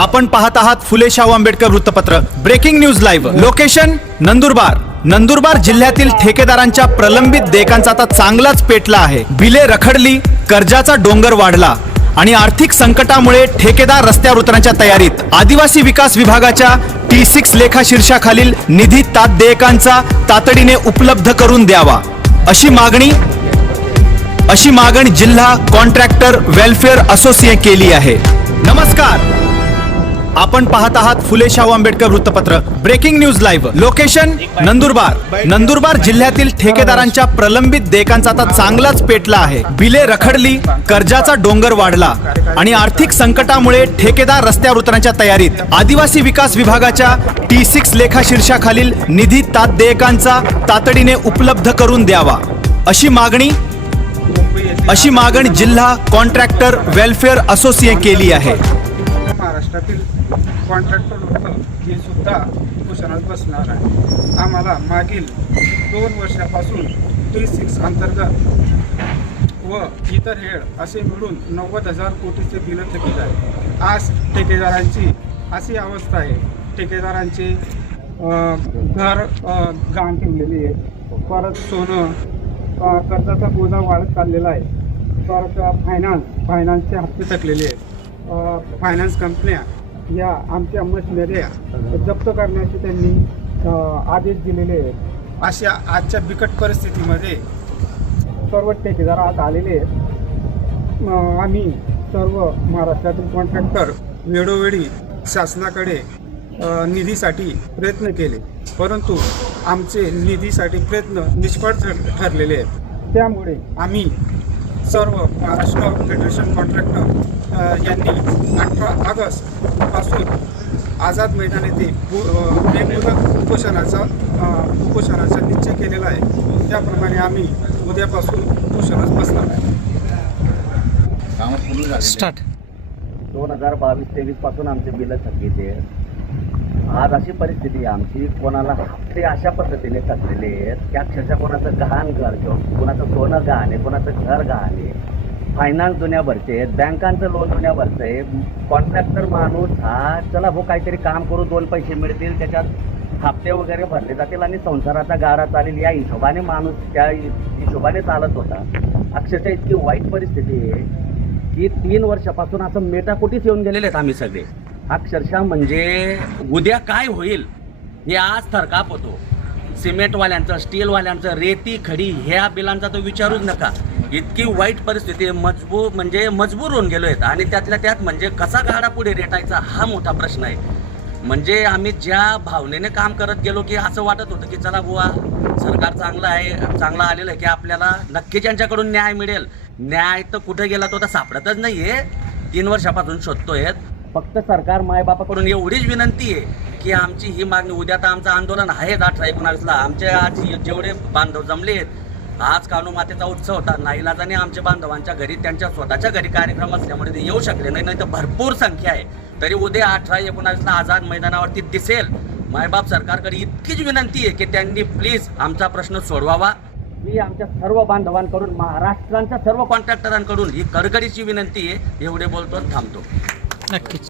आपण पाहत आहात फुले शाहू आंबेडकर वृत्तपत्र. Breaking news live. Location Nandurbar. Nandurbar जिल्ह्यातील ठेकेदारांच्या प्रलंबित देयकांचा आता चांगलाच पेटला आहे. बिले रखडली, कर्जाचा डोंगर वाढला आणि आर्थिक संकटामुळे ठेकेदार रस्त्यावर उतरण्याच्या तयारीत. आदिवासी विकास विभागाच्या T6 लेखा शीर्षाखालील निधी देयकांचा तातडीने उपलब्ध करून द्यावा अशी मागणी जिल्हा कॉन्ट्रॅक्टर वेलफेअर असोसिएशन केली आहे. नमस्कार, आपण पाहत आहात फुले शाहू आंबेडकर वृत्तपत्र. Breaking news live. Location Nandurbar. Nandurbar जिल्ह्यातील ठेकेदारांच्या प्रलंबित देयकांचा आता चांगलाच पेटला आहे. बिले रखडली, कर्जाचा डोंगर वाढला आणि आर्थिक संकटामुळे ठेकेदार रस्त्यावर उतरण्याच्या तयारीत. आदिवासी विकास विभागाच्या T6 लेखा शीर्षाखालील निधी देयकांचा तातडीने उपलब्ध करून द्यावा अशी मागणी जिल्हा कॉन्ट्रॅक्टर वेलफेअर असोसिएशन केली आहे. महाराष्ट्रातील कॉन्ट्रॅक्टर लोक हे सुद्धा उपोषणात बसणार आहे. आम्हाला मागील 2 वर्षापासून T6 अंतर्गत व इतर हेड असे मिळून 90,000 कोटीचे बिल थकीत आहे. आज ठेकेदारांची अशी अवस्था आहे. ठेकेदारांचे घर गहाण ठेवलेली आहे. परत सोनं, कर्जाचा बोजा वाढत चाललेला आहे. परत फायनान्सचे हप्ते थकलेले आहेत. फायनान्स कंपन्या या आमच्या मशिनऱ्या जप्त करण्याचे त्यांनी आदेश दिलेले आहेत. अशा आजच्या बिकट परिस्थितीमध्ये सर्व ठेकेदार आज आलेले आहेत. आम्ही सर्व महाराष्ट्रातील कॉन्ट्रॅक्टर वेळोवेळी शासनाकडे निधीसाठी प्रयत्न केले, परंतु आमचे निधीसाठी प्रयत्न निष्फळ ठरलेले आहेत. त्यामुळे आम्ही सर्व महाराष्ट्र फेडरेशन कॉन्ट्रॅक्टर यांनी 18 ऑगस्टपासून आझाद मैदान येथे बेमुदत उपोषणाचा निश्चय केलेला आहे. त्याप्रमाणे आम्ही उद्यापासून उपोषणास बसणार आहे. स्टार्ट 2022-23 पासून आमचे बिल थकीत आहे. आज अशी परिस्थिती आहे आमची, कोणाला हप्ते अशा पद्धतीने थकलेले आहेत की अक्षरशः कोणाचं गहाण घर घेऊन, कोणाचं सोनं गहाण आहे, कोणाचं घर गहाण आहे, फायनान्स दुनियाभरचे आहेत, बँकांचं लोन दुनियाभरचं आहे. कॉन्ट्रॅक्टर माणूस हा चला हो काहीतरी काम करू, 2 पैसे मिळतील, त्याच्यात हप्ते वगैरे भरले जातील आणि संसाराचा गाडा चालेल या हिशोबाने माणूस त्या हिशोबाने चालत होता. अक्षरशः इतकी वाईट परिस्थिती आहे की 3 वर्षापासून असं मेटाकुटीच येऊन गेलेले आहेत आम्ही सगळे. अक्षरशः म्हणजे उद्या काय होईल हे आज थरकाप होतो. सिमेंटवाल्यांचं, स्टीलवाल्यांचं, रेती खडी ह्या बिलांचा तर विचारूच नका. इतकी वाईट परिस्थिती मजबूर होऊन गेलो आहेत. आणि त्यातल्या त्यात म्हणजे कसा गाडा पुढे रेटायचा हा मोठा प्रश्न आहे. म्हणजे आम्ही ज्या भावनेने काम करत गेलो की असं वाटत होतं की चला बुवा सरकार चांगलं आलेलं आहे की आपल्याला नक्कीच यांच्याकडून न्याय मिळेल. न्याय तर कुठे गेला तो तर सापडतच नाही आहे. 3 वर्षापासून शोधतोय. फक्त सरकार मायबापाकडून एवढीच विनंती आहे की आमची ही मागणी, उद्या तर आमचं आंदोलन आहे 18-19ला. आमचे आज जेवढे बांधव जमले आहेत, आज कानू मातेचा उत्सव होता. नाईलाजाने आमच्या बांधवांच्या घरी, त्यांच्या स्वतःच्या घरी कार्यक्रम असल्यामुळे ते येऊ शकले नाही, तर भरपूर संख्या आहे. तरी उद्या 18-19ला आझाद मैदानावरती दिसेल. मायबाप सरकारकडे इतकीच विनंती आहे की त्यांनी प्लीज आमचा प्रश्न सोडवावा. ही आमच्या सर्व बांधवांकडून, महाराष्ट्राच्या सर्व कॉन्ट्रॅक्टरांकडून ही कडकडीची विनंती आहे. एवढे बोलतो, थांबतो. नक्कीच.